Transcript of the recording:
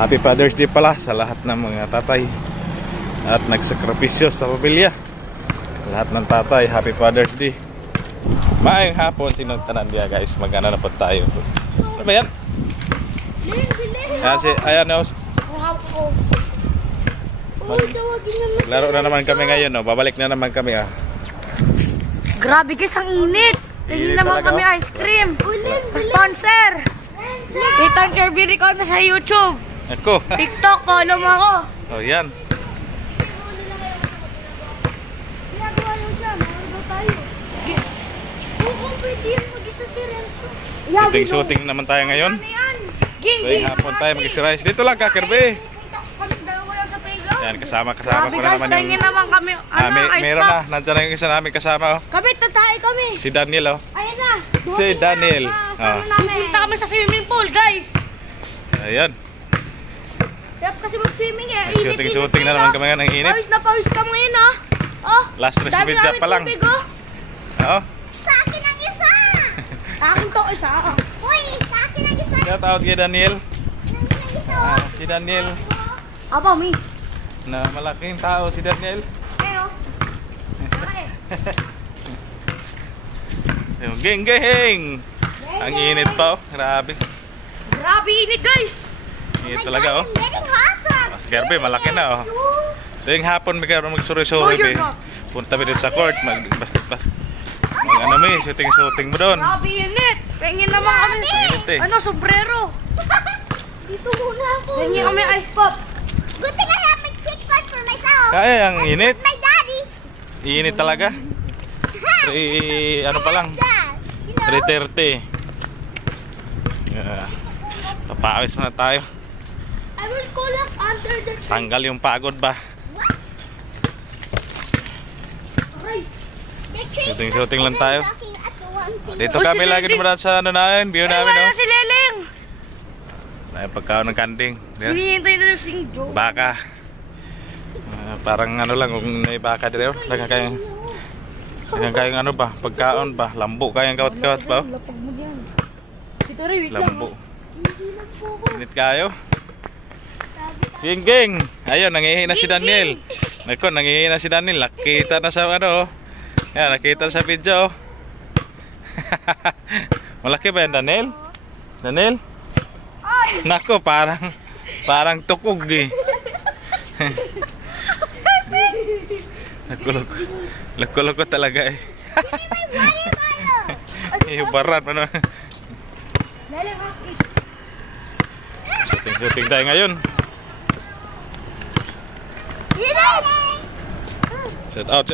Happy Father's Day pala sa lahat ng mga tatay at nagsakripisyo sa pamilya. Lahat ng tatay, Happy Father's Day. Maayong hapon, tinuntanan dia guys. Magana na po tayo. Ano ba yan? Ayan o. Laro na naman kami ngayon, no? Babalik na naman kami, ah. Grabe guys, ang init. Tingin naman kami ice cream. Sponsor. Ethan Kirby Record na sa YouTube. Ako. TikTok, follow mo ako. Oh, yan. Shooting naman tayo ngayon. Tuwing hapon tayo mag-exercise. Dito lang ka, Kirby. Yan, kasama ko naman yung... naman kami, meron na, nandiyan na yung isa namin kasama, oh. Kami, tatay kami. Si Daniel, oh. Ayan na. Si Daniel. Pupunta kami sa swimming pool, guys. Ayan. Sarap kasi mag-swimming eh. Shooting na naman kami ngayon, ang init. Pawis na pawis ka ngayon, oh. Oh, last recibidya pa lang. Oo. Sa akin ang isa. Sa akin to isa. Uy, sa akin ang isa. Shout out kay Daniel. Si Daniel. Aba, mi. Na malaking tao si Daniel. Pero Geng. Ang init pa, oh. Grabe. Grabe init, guys. Init talaga, oh. Mas Kirby, malaki na, oh. Tuwing hapon may magsuri-suri, punta mo dito sa court, mag-basket-basket. Ano mo, shooting mo doon. Grabe init. Pengin naman kami. Init, eh. Ano, sombrero. Dito muna ako. Pengin kami ice pop. Good thing I have my kickboard for myself. Kaya ang init. My daddy. Init talaga. Ano pa lang? 3:30. Papawis na tayo. I will call up under the tree. Tanggal yung pagod ba? Shooting lang tayo. Dito kami lagi naman sa ano namin, view namin, wala si Leleng. Ay, pagkaon ng kanding. Hinihintay na yung singjo. Baka. Parang ano lang, kung may baka dito. Lagang kayong ano ba? Pagkaon ba? Lambo kayang kawat-kawat ba? Lapag mo dyan. Dito rin, wait lang. Lambo. Init kayo. Geng. Ayun, nangihi na si Daniel. Nako, nangihi na si Daniel. Nakita na sa ano. Yan, nakita na sa video. Malaki ba yan, Daniel? Daniel? Nako, parang tukog, eh. Lako talaga, eh. Ibarat mo na. Shooting tayo ngayon. Shout out.